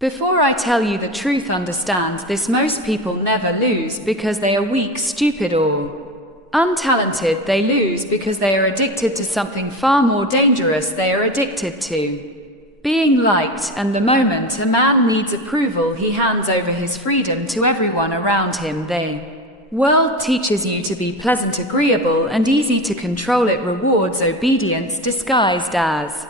Before I tell you the truth, understand this: most people never lose because they are weak, stupid, or untalented. They lose because they are addicted to something far more dangerous. They are addicted to being liked, and the moment a man needs approval, he hands over his freedom to everyone around him. The world teaches you to be pleasant, agreeable, and easy to control. It rewards obedience disguised as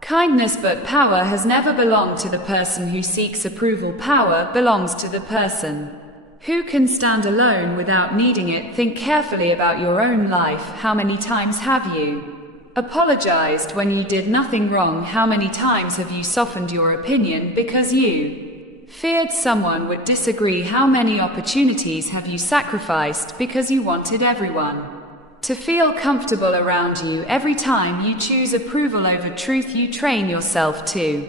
kindness, but power has never belonged to the person who seeks approval. Power belongs to the person who can stand alone without needing it. Think carefully about your own life. How many times have you apologized when you did nothing wrong? How many times have you softened your opinion because you feared someone would disagree? How many opportunities have you sacrificed because you wanted everyone to feel comfortable around you? Every time you choose approval over truth, you train yourself to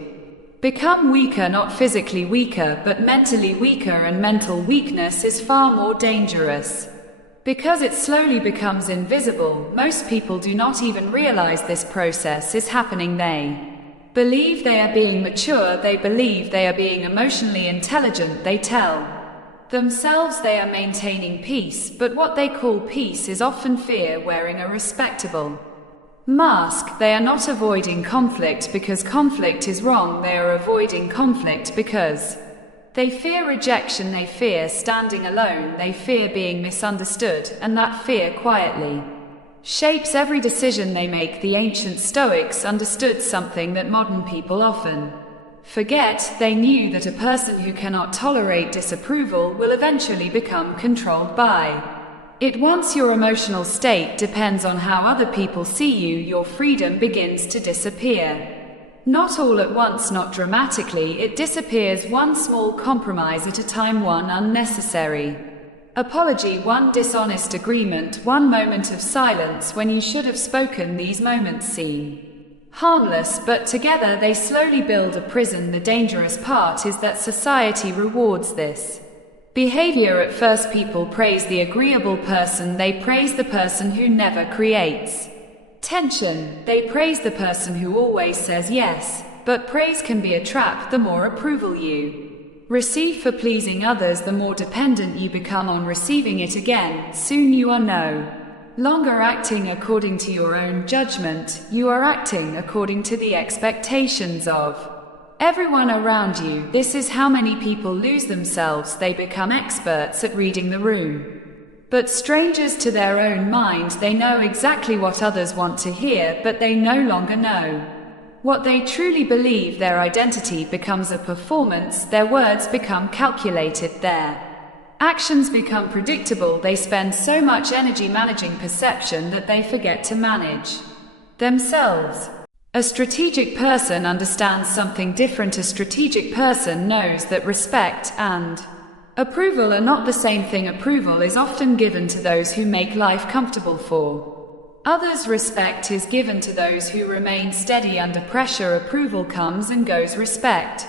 become weaker, not physically weaker, but mentally weaker, and mental weakness is far more dangerous because it slowly becomes invisible. Most people do not even realize this process is happening. They believe they are being mature, they believe they are being emotionally intelligent, they tell themselves they are maintaining peace, but what they call peace is often fear wearing a respectable mask. They are not avoiding conflict because conflict is wrong. They are avoiding conflict because they fear rejection, they fear standing alone, they fear being misunderstood, and that fear quietly shapes every decision they make. The ancient Stoics understood something that modern people often forget. They knew that a person who cannot tolerate disapproval will eventually become controlled by it. Once your emotional state depends on how other people see you, your freedom begins to disappear. Not all at once, not dramatically, it disappears one small compromise at a time, one unnecessary apology, one dishonest agreement, one moment of silence when you should have spoken. These moments seem harmless, but together they slowly build a prison. The dangerous part is that society rewards this behavior. At first, people praise the agreeable person, they praise the person who never creates tension, they praise the person who always says yes. But praise can be a trap. The more approval you receive for pleasing others, the more dependent you become on receiving it again. Soon you are no longer acting according to your own judgment, you are acting according to the expectations of everyone around you. This is how many people lose themselves. They become experts at reading the room, but strangers to their own mind. They know exactly what others want to hear, but they no longer know what they truly believe. Their identity becomes a performance. Their words become calculated. Their actions become predictable. They spend so much energy managing perception that they forget to manage themselves. A strategic person understands something different. A strategic person knows that respect and approval are not the same thing. Approval is often given to those who make life comfortable for others. Respect is given to those who remain steady under pressure. Approval comes and goes. Respect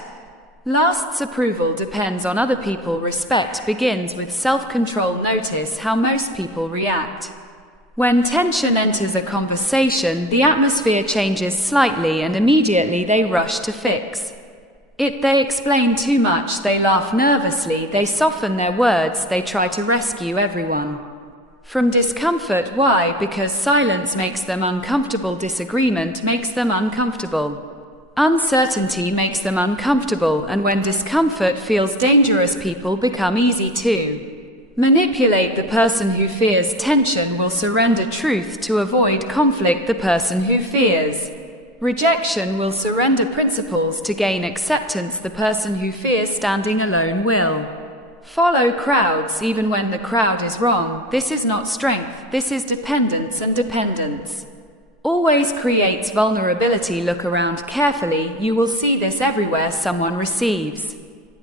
lasts. Approval depends on other people. Respect begins with self-control. Notice how most people react when tension enters a conversation. The atmosphere changes slightly and immediately they rush to fix it. They explain too much, they laugh nervously, they soften their words, they try to rescue everyone from discomfort. Why? Because silence makes them uncomfortable. Disagreement makes them uncomfortable. Uncertainty makes them uncomfortable, and when discomfort feels dangerous, people become easy to manipulate. The person who fears tension will surrender truth to avoid conflict. The person who fears rejection will surrender principles to gain acceptance. The person who fears standing alone will follow crowds even when the crowd is wrong. This is not strength, this is dependence, and dependence always creates vulnerability. Look around carefully, you will see this everywhere. Someone receives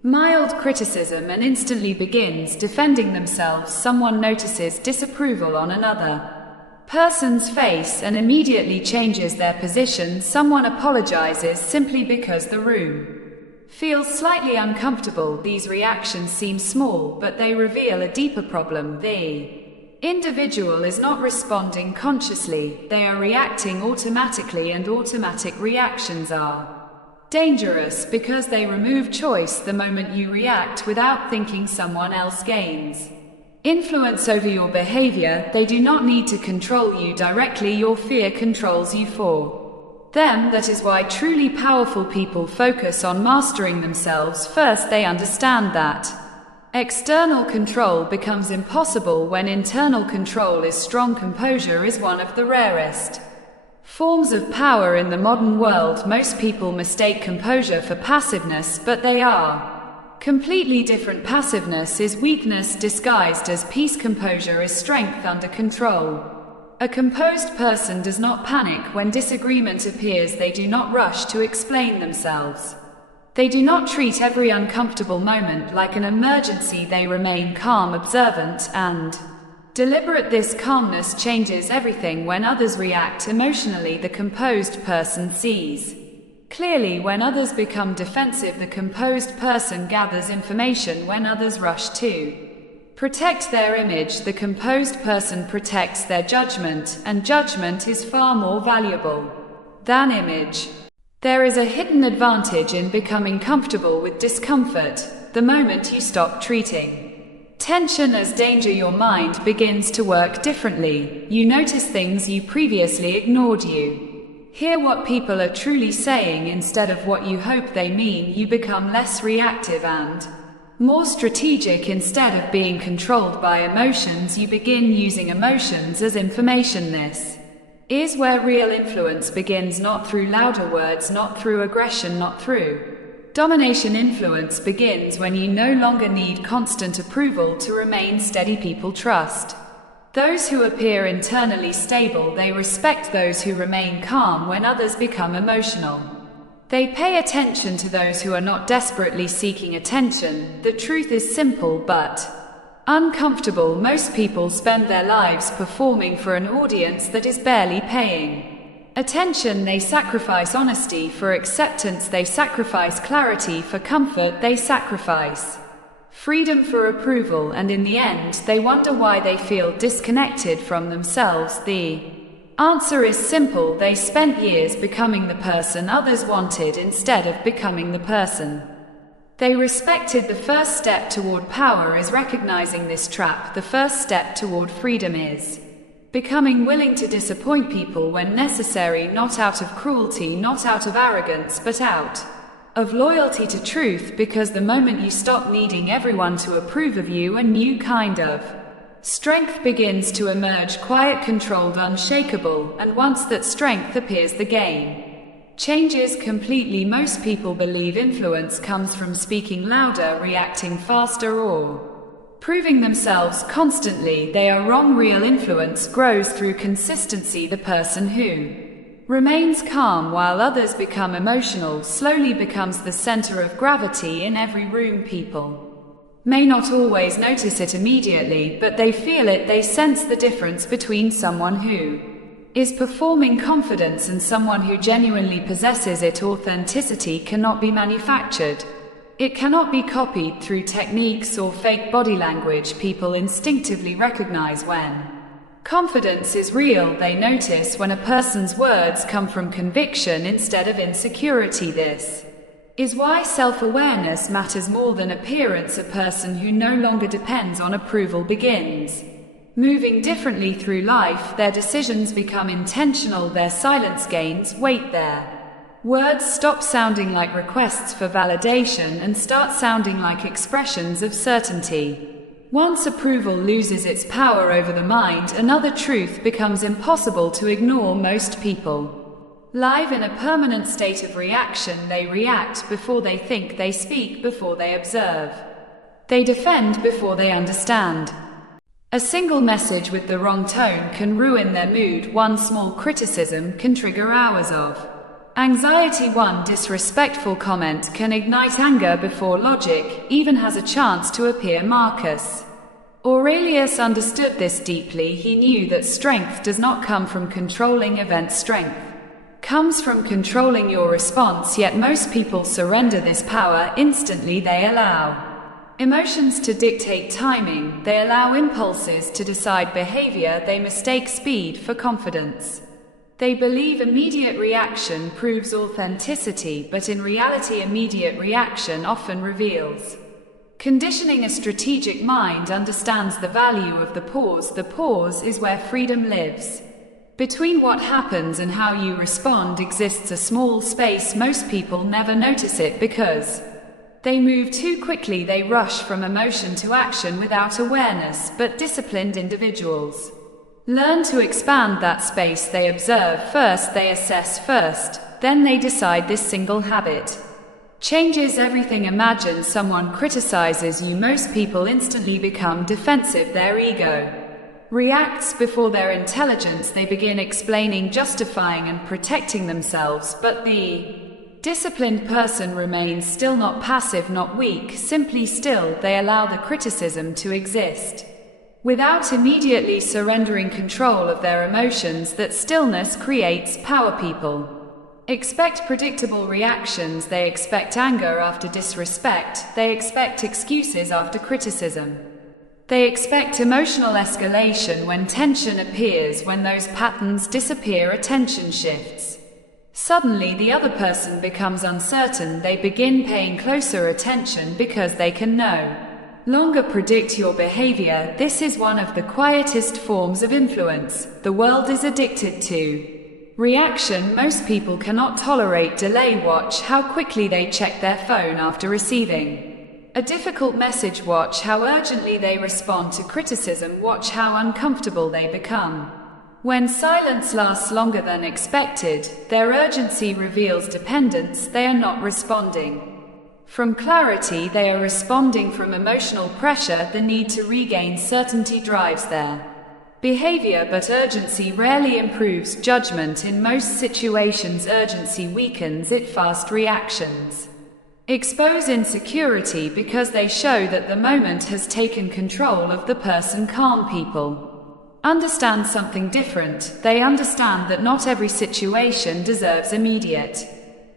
mild criticism and instantly begins defending themselves. Someone notices disapproval on another person's face and immediately changes their position. Someone apologizes simply because the room feels slightly uncomfortable. These reactions seem small, but they reveal a deeper problem. The individual is not responding consciously, they are reacting automatically, and automatic reactions are Dangerous because they remove choice the moment you react without thinking someone else gains influence over your behavior. They do not need to control you directly, your fear controls you for them. That is why truly powerful people focus on mastering themselves first. They understand that external control becomes impossible when internal control is strong. Composure is one of the rarest forms of power in the modern world. Most people mistake composure for passiveness, but they are completely different. Passiveness is weakness disguised as peace. Composure is strength under control. A composed person does not panic when disagreement appears. They do not rush to explain themselves. They do not treat every uncomfortable moment like an emergency. They remain calm, observant, and deliberate. This calmness changes everything. When others react emotionally, the composed person sees clearly. When others become defensive, the composed person gathers information. When others rush to protect their image, the composed person protects their judgment, and judgment is far more valuable than image. There is a hidden advantage in becoming comfortable with discomfort. The moment you stop treating tension as danger, your mind begins to work differently. You notice things you previously ignored. You hear what people are truly saying instead of what you hope they mean. You become less reactive and more strategic. Instead of being controlled by emotions, you begin using emotions as information. This is where real influence begins, not through louder words, not through aggression, not through domination. Influence begins when you no longer need constant approval to remain steady. People trust those who appear internally stable. They respect those who remain calm when others become emotional. They pay attention to those who are not desperately seeking attention. The truth is simple but uncomfortable. Most people spend their lives performing for an audience that is barely paying attention. They sacrifice honesty for acceptance. They sacrifice clarity for comfort. They sacrifice freedom for approval, and in the end, they wonder why they feel disconnected from themselves. The answer is simple. They spent years becoming the person others wanted instead of becoming the person they respected. The first step toward power is recognizing this trap. The first step toward freedom is becoming willing to disappoint people when necessary, not out of cruelty, not out of arrogance, but out of loyalty to truth, because the moment you stop needing everyone to approve of you, a new kind of strength begins to emerge, quiet, controlled, unshakable, and once that strength appears, the game changes completely. Most people believe influence comes from speaking louder, reacting faster, or proving themselves constantly. They are wrong. Real influence grows through consistency. The person who remains calm while others become emotional slowly becomes the center of gravity in every room. People may not always notice it immediately, but they feel it. They sense the difference between someone who is performing confidence and someone who genuinely possesses it. Authenticity cannot be manufactured. It cannot be copied through techniques or fake body language. People instinctively recognize when confidence is real. They notice when a person's words come from conviction instead of insecurity. This is why self-awareness matters more than appearance. A person who no longer depends on approval begins moving differently through life. Their decisions become intentional. Their silence gains weight. Their words stop sounding like requests for validation and start sounding like expressions of certainty. Once approval loses its power over the mind, another truth becomes impossible to ignore. Most people live in a permanent state of reaction. They react before they think. They speak before they observe. They defend before they understand. A single message with the wrong tone can ruin their mood. One small criticism can trigger hours of anxiety. One disrespectful comment can ignite anger before logic even has a chance to appear. Marcus Aurelius understood this deeply. He knew that strength does not come from controlling events. Strength comes from controlling your response, yet most people surrender this power instantly. They allow emotions to dictate timing. They allow impulses to decide behavior. They mistake speed for confidence. They believe immediate reaction proves authenticity, but in reality immediate reaction often reveals. Conditioning a strategic mind understands the value of the pause. The pause is where freedom lives. Between what happens and how you respond exists a small space. Most people never notice it because they move too quickly. They rush from emotion to action without awareness, but disciplined individuals learn to expand that space. They observe first, they assess first, then they decide. This single habit changes everything. Imagine someone criticizes you. Most people instantly become defensive. Their ego reacts before their intelligence. They begin explaining, justifying, and protecting themselves. But the disciplined person remains still, not passive, not weak, simply still. They allow the criticism to exist without immediately surrendering control of their emotions. That stillness creates power. People expect predictable reactions. They expect anger after disrespect. They expect excuses after criticism. They expect emotional escalation when tension appears. When those patterns disappear, attention shifts. Suddenly the other person becomes uncertain. They begin paying closer attention because they can no longer predict your behavior. This is one of the quietest forms of influence. The world is addicted to reaction. Most people cannot tolerate delay. Watch how quickly they check their phone after receiving a difficult message. Watch how urgently they respond to criticism. Watch how uncomfortable they become when silence lasts longer than expected. Their urgency reveals dependence. They are not responding from clarity, they are responding from emotional pressure. The need to regain certainty drives their behavior, but urgency rarely improves judgment. In most situations, urgency weakens it. Fast reactions expose insecurity because they show that the moment has taken control of the person. Calm people understand something different. They understand that not every situation deserves immediate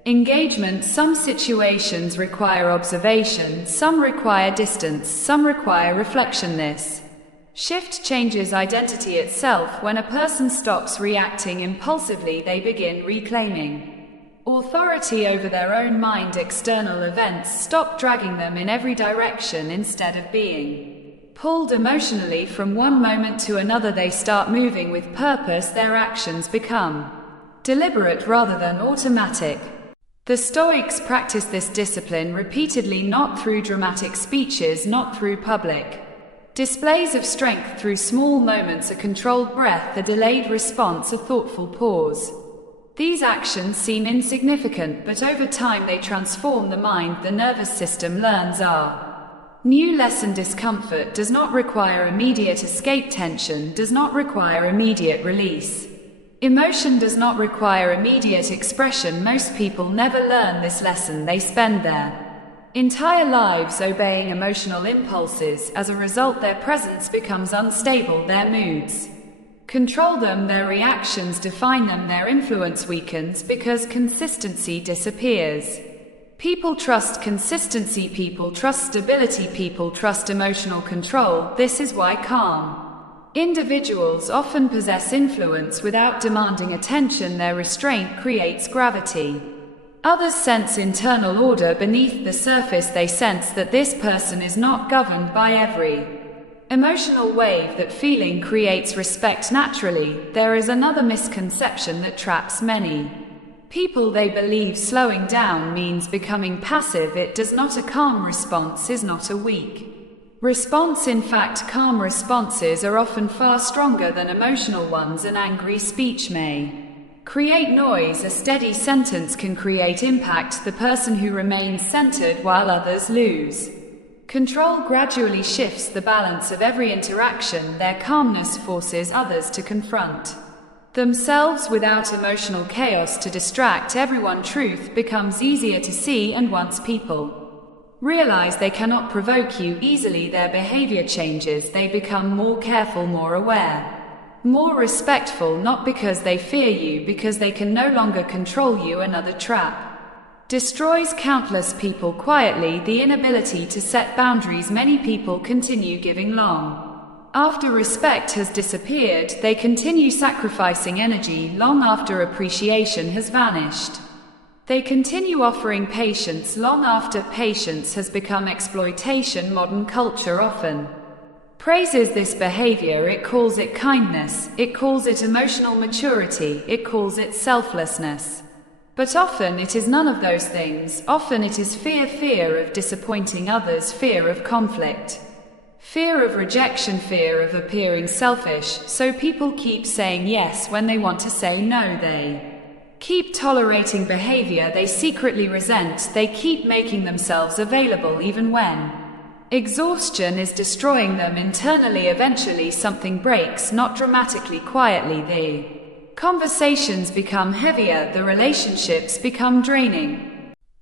engagement. Some situations require observation, some require distance, some require reflection. This shift changes identity itself. When a person stops reacting impulsively, they begin reclaiming authority over their own mind. External events stop dragging them in every direction. Instead of being pulled emotionally from one moment to another, they start moving with purpose. Their actions become deliberate rather than automatic. The Stoics practice this discipline repeatedly, not through dramatic speeches, not through public displays of strength, through small moments, a controlled breath, a delayed response, a thoughtful pause. These actions seem insignificant, but over time they transform the mind. The nervous system learns our new lesson. Discomfort does not require immediate escape. Tension does not require immediate release. Emotion does not require immediate expression. Most people never learn this lesson. They spend their entire lives obeying emotional impulses. As a result, their presence becomes unstable. Their moods control them. Their reactions define them. Their influence weakens because consistency disappears. People trust consistency. People trust stability. People trust emotional control. This is why calm individuals often possess influence without demanding attention. Their restraint creates gravity. Others sense internal order beneath the surface. They sense that this person is not governed by every emotional wave. That feeling creates respect naturally. There is another misconception that traps many people. They believe slowing down means becoming passive. It does not. A calm response is not a weak response. In fact, calm responses are often far stronger than emotional ones. An angry speech may create noise. A steady sentence can create impact. The person who remains centered while others lose control gradually shifts the balance of every interaction. Their calmness forces others to confront themselves without emotional chaos to distract everyone. Truth becomes easier to see, and once people realize they cannot provoke you easily, their behavior changes. They become more careful, more aware, more respectful, not because they fear you, because they can no longer control you. Another trap destroys countless people quietly: the inability to set boundaries. Many people continue giving long After respect has disappeared, they continue sacrificing energy long after appreciation has vanished. They continue offering patience long after patience has become exploitation. Modern culture often praises this behavior. It calls it kindness, it calls it emotional maturity, it calls it selflessness. But often it is none of those things. Often it is fear of disappointing others, fear of conflict, fear of rejection, fear of appearing selfish. So people keep saying yes when they want to say no. They keep tolerating behavior they secretly resent. They keep making themselves available even when exhaustion is destroying them internally. Eventually something breaks, not dramatically, quietly. The conversations become heavier, the relationships become draining.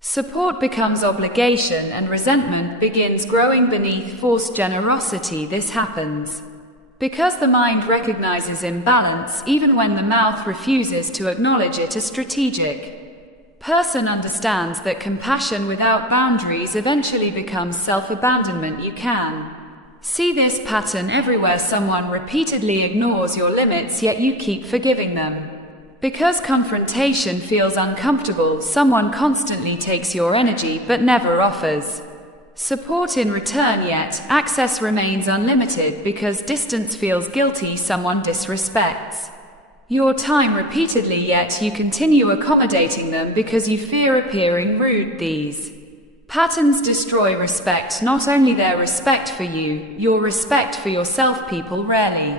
Support becomes obligation, and resentment begins growing beneath forced generosity. This happens because the mind recognizes imbalance even when the mouth refuses to acknowledge it. A strategic person understands that compassion without boundaries eventually becomes self-abandonment. You can see this pattern everywhere. Someone repeatedly ignores your limits, yet you keep forgiving them. Because confrontation feels uncomfortable, someone constantly takes your energy but never offers support in return, yet access remains unlimited. Because distance feels guilty, someone disrespects your time repeatedly, yet you continue accommodating them because you fear appearing rude. These patterns destroy respect, not only their respect for you, your respect for yourself. People rarely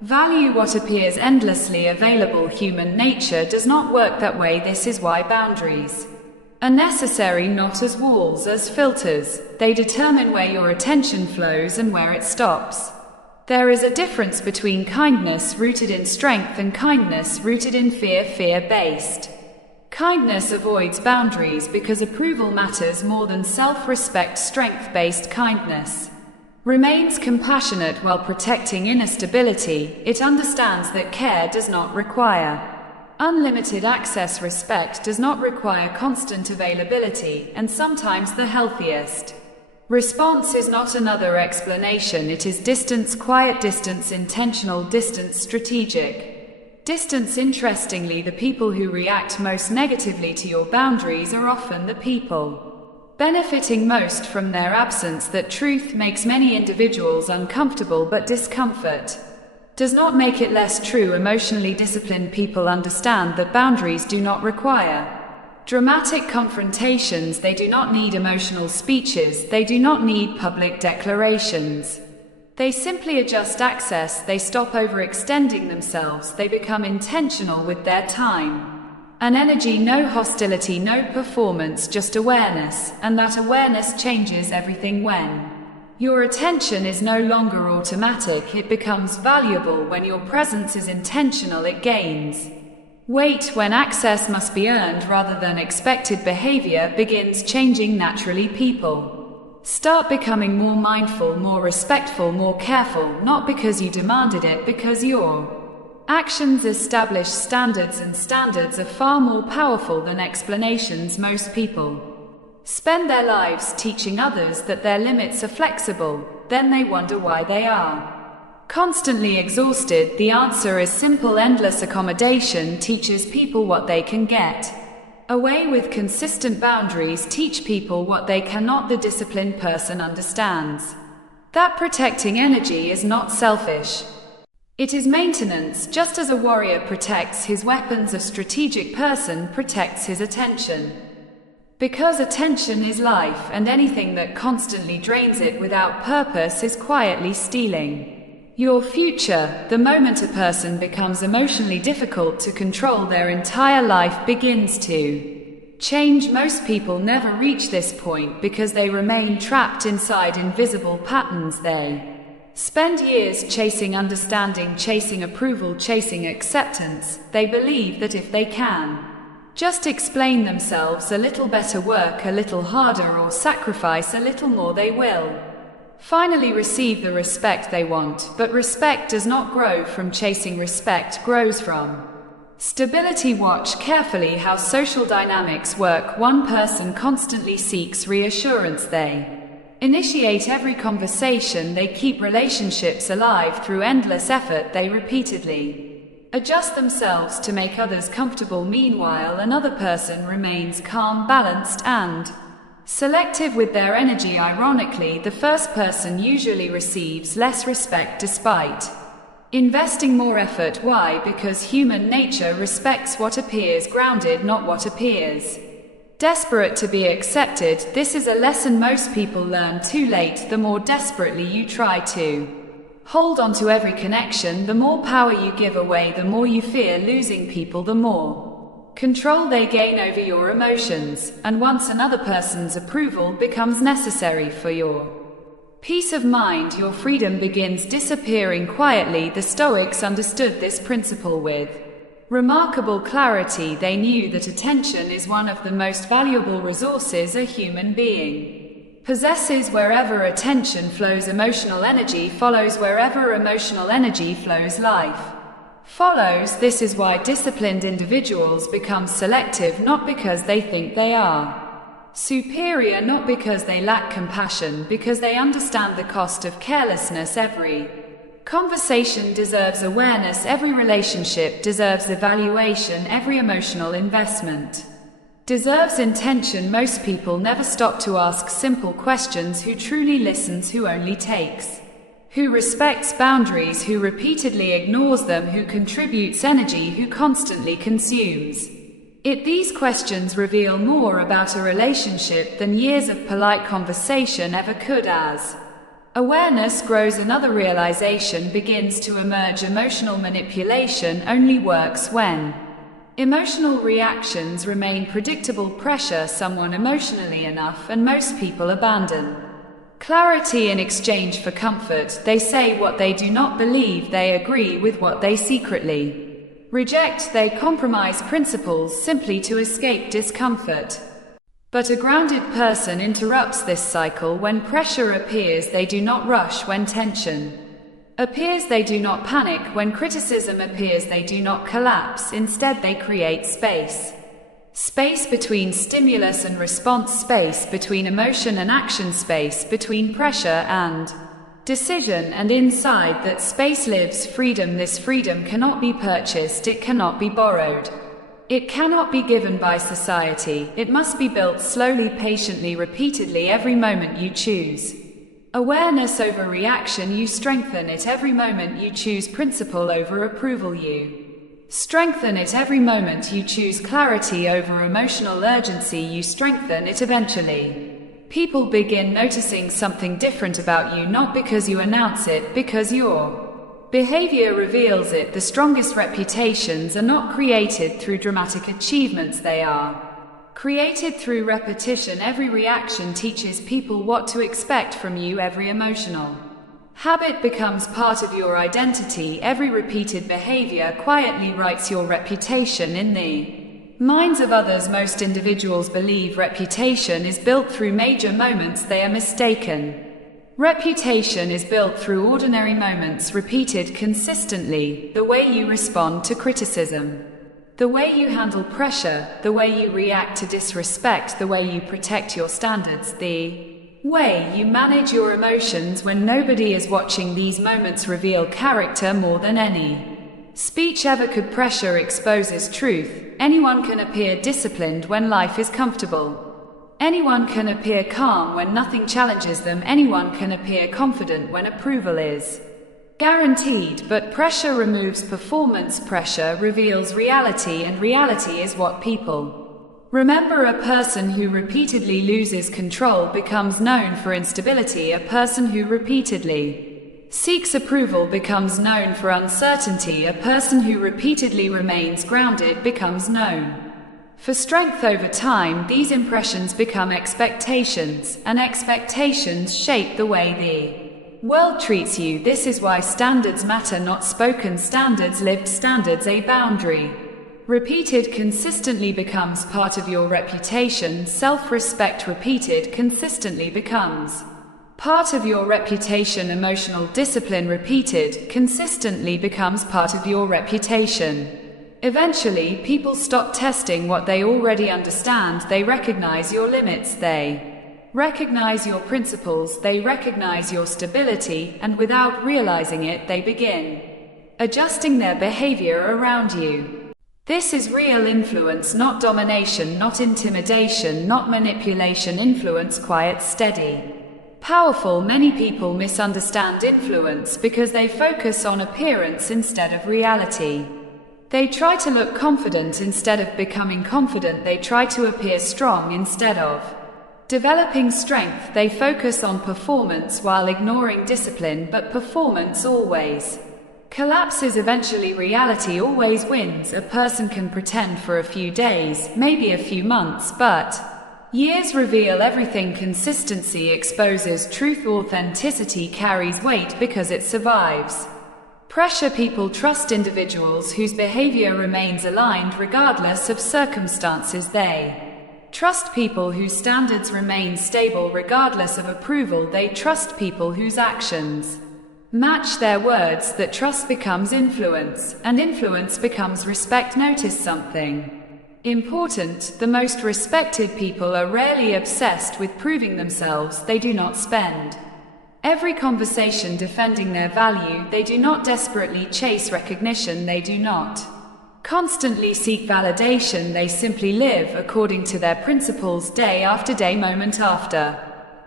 value what appears endlessly available. Human nature does not work that way. This is why boundaries are necessary, not as walls, as filters. They determine where your attention flows and where it stops. There is a difference between kindness rooted in strength and kindness rooted in fear. Fear-based kindness avoids boundaries because approval matters more than self-respect. Strength-based kindness remains compassionate while protecting inner stability. It understands that care does not require unlimited access. Respect does not require constant availability, and sometimes the healthiest response is not another explanation. It is distance, quiet distance, intentional distance, strategic distance. Interestingly, the people who react most negatively to your boundaries are often the people benefiting most from their absence. That truth makes many individuals uncomfortable, but discomfort does not make it less true. Emotionally disciplined people understand that boundaries do not require dramatic confrontations. They do not need emotional speeches. They do not need public declarations. They simply adjust access. They stop overextending themselves. They become intentional with their time and energy. No hostility, no performance, just awareness. And that awareness changes everything. When your attention is no longer automatic, it becomes valuable. When your presence is intentional, it gains weight. When access must be earned rather than expected, behavior begins changing naturally. People start becoming more mindful, more respectful, more careful, not because you demanded it, because your actions establish standards, and standards are far more powerful than explanations. Most people spend their lives teaching others that their limits are flexible. Then they wonder why they are constantly exhausted. The answer is simple: endless accommodation teaches people what they can get away with. Consistent boundaries teach people what they cannot. The disciplined person understands that protecting energy is not selfish. It is maintenance. Just as a warrior protects his weapons, a strategic person protects his attention. Because attention is life, and anything that constantly drains it without purpose is quietly stealing your future. The moment a person becomes emotionally difficult to control, their entire life begins to change. Most people never reach this point because they remain trapped inside invisible patterns. They spend years chasing understanding, chasing approval, chasing acceptance. They believe that if they can just explain themselves a little better, work a little harder, or sacrifice a little more, they will finally receive the respect they want. But respect does not grow from chasing. Respect grows from stability. Watch carefully how social dynamics work. One person constantly seeks reassurance. They Initiate every conversation. They keep relationships alive through endless effort. They repeatedly adjust themselves to make others comfortable. Meanwhile, another person remains calm, balanced, and selective with their energy. Ironically, the first person usually receives less respect despite investing more effort. Why? Because human nature respects what appears grounded, not what appears desperate to be accepted. This is a lesson most people learn too late. The more desperately you try to hold on to every connection, the more power you give away. The more you fear losing people, the more control they gain over your emotions. And once another person's approval becomes necessary for your peace of mind, your freedom begins disappearing quietly. The Stoics understood this principle with remarkable clarity. They knew that attention is one of the most valuable resources a human being possesses. Wherever attention flows, emotional energy follows. Wherever emotional energy flows, life follows. This is why disciplined individuals become selective, not because they think they are superior, not because they lack compassion, because they understand the cost of carelessness. Every conversation deserves awareness. Every relationship deserves evaluation. Every emotional investment deserves intention. Most people never stop to ask simple questions. Who truly listens? Who only takes? Who respects boundaries? Who repeatedly ignores them? Who contributes energy? Who constantly consumes it? These questions reveal more about a relationship than years of polite conversation ever could. As awareness grows, another realization begins to emerge. Emotional manipulation only works when emotional reactions remain predictable. Pressure someone emotionally enough, and most people abandon clarity in exchange for comfort. They say what they do not believe. They agree with what they secretly reject. They compromise principles simply to escape discomfort. But a grounded person interrupts this cycle. When pressure appears, they do not rush. When tension appears, they do not panic. When criticism appears, they do not collapse. Instead, they create space. Space between stimulus and response, space between emotion and action, space between pressure and decision. And inside that space lives freedom. This freedom cannot be purchased. It cannot be borrowed. It cannot be given by society. It must be built slowly, patiently, repeatedly. Every moment you choose awareness over reaction, you strengthen it. Every moment you choose principle over approval, you strengthen it. Every moment you choose clarity over emotional urgency, you strengthen it. Eventually, people begin noticing something different about you, not because you announce it, because your behavior reveals it. The strongest reputations are not created through dramatic achievements. They are created through repetition. Every reaction teaches people what to expect from you. Every emotional habit becomes part of your identity. Every repeated behavior quietly writes your reputation in the minds of others. Most individuals believe reputation is built through major moments. They are mistaken. Reputation is built through ordinary moments, repeated consistently. The way you respond to criticism, the way you handle pressure, the way you react to disrespect, the way you protect your standards, the way you manage your emotions when nobody is watching. These moments reveal character more than any speech ever could. Pressure exposes truth. Anyone can appear disciplined when life is comfortable. Anyone can appear calm when nothing challenges them. Anyone can appear confident when approval is guaranteed. But pressure removes performance. Pressure reveals reality, and reality is what people remember. A person who repeatedly loses control becomes known for instability. A person who repeatedly seeks approval becomes known for uncertainty. A person who repeatedly remains grounded becomes known for strength. Over time, these impressions become expectations, and expectations shape the way the world treats you. This is why standards matter, not spoken standards, lived standards. A boundary repeated consistently becomes part of your reputation. Self-respect repeated consistently becomes part of your reputation. Emotional discipline repeated consistently becomes part of your reputation. Eventually, people stop testing what they already understand. They recognize your limits. They recognize your principles, they recognize your stability, and without realizing it, they begin adjusting their behavior around you. This is real influence, not domination, not intimidation, not manipulation. Influence, quiet, steady, powerful. Many people misunderstand influence because they focus on appearance instead of reality. They try to look confident instead of becoming confident. They try to appear strong instead of developing strength. They focus on performance while ignoring discipline, but performance always collapses. Eventually, reality always wins. A person can pretend for a few days, maybe a few months, but years reveal everything. Consistency exposes truth. Authenticity carries weight because it survives pressure. People trust individuals whose behavior remains aligned regardless of circumstances. They trust people whose standards remain stable regardless of approval. They trust people whose actions match their words. That trust becomes influence, and influence becomes respect. Notice something important. The most respected people are rarely obsessed with proving themselves. They do not spend every conversation defending their value. They do not desperately chase recognition. They do not constantly seek validation. They simply live according to their principles, day after day, moment after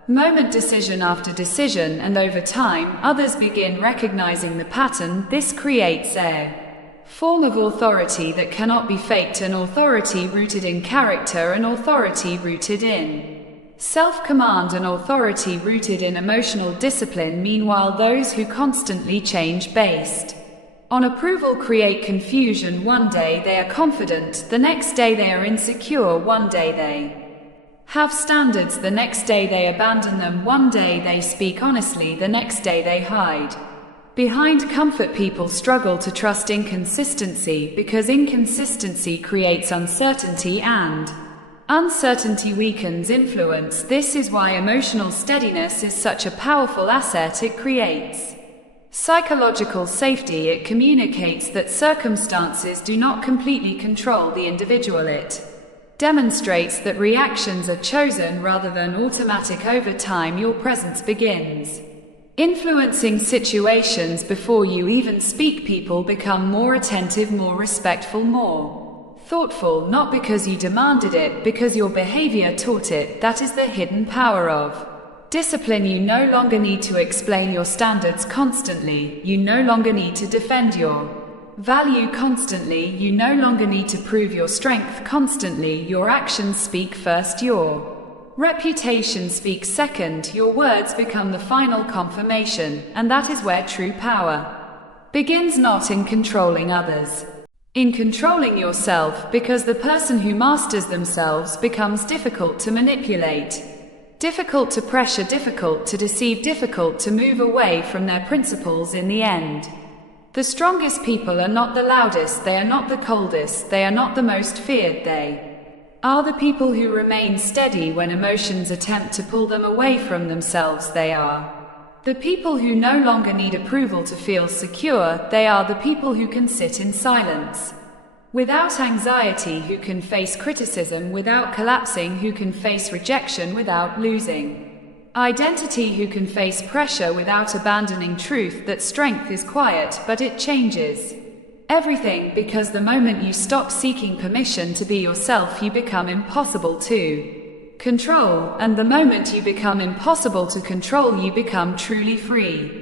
moment, decision after decision, and over time, others begin recognizing the pattern. This creates a form of authority that cannot be faked, an authority rooted in character, an authority rooted in self-command, an authority rooted in emotional discipline. Meanwhile, those who constantly change based on approval create confusion. One day they are confident, the next day they are insecure. One day they have standards, the next day they abandon them. One day they speak honestly, the next day they hide behind comfort. People struggle to trust inconsistency because inconsistency creates uncertainty, and uncertainty weakens influence. This is why emotional steadiness is such a powerful asset. It creates psychological safety. It communicates that circumstances do not completely control the individual. It demonstrates that reactions are chosen rather than automatic. Over time, your presence begins influencing situations before you even speak. People become more attentive, more respectful, more thoughtful, not because you demanded it, because your behavior taught it. That is the hidden power of discipline. You no longer need to explain your standards constantly. You no longer need to defend your value constantly. You no longer need to prove your strength constantly. Your actions speak first. Your reputation speaks second. Your words become the final confirmation, and that is where true power begins, not in controlling others, in controlling yourself, because the person who masters themselves becomes difficult to manipulate, difficult to pressure, difficult to deceive, difficult to move away from their principles. In the end, the strongest people are not the loudest, they are not the coldest, they are not the most feared. They are the people who remain steady when emotions attempt to pull them away from themselves. They are the people who no longer need approval to feel secure. They are the people who can sit in silence without anxiety, who can face criticism without collapsing, who can face rejection without losing identity, who can face pressure without abandoning truth. That strength is quiet, but it changes everything, because the moment you stop seeking permission to be yourself, you become impossible to control, and the moment you become impossible to control, you become truly free.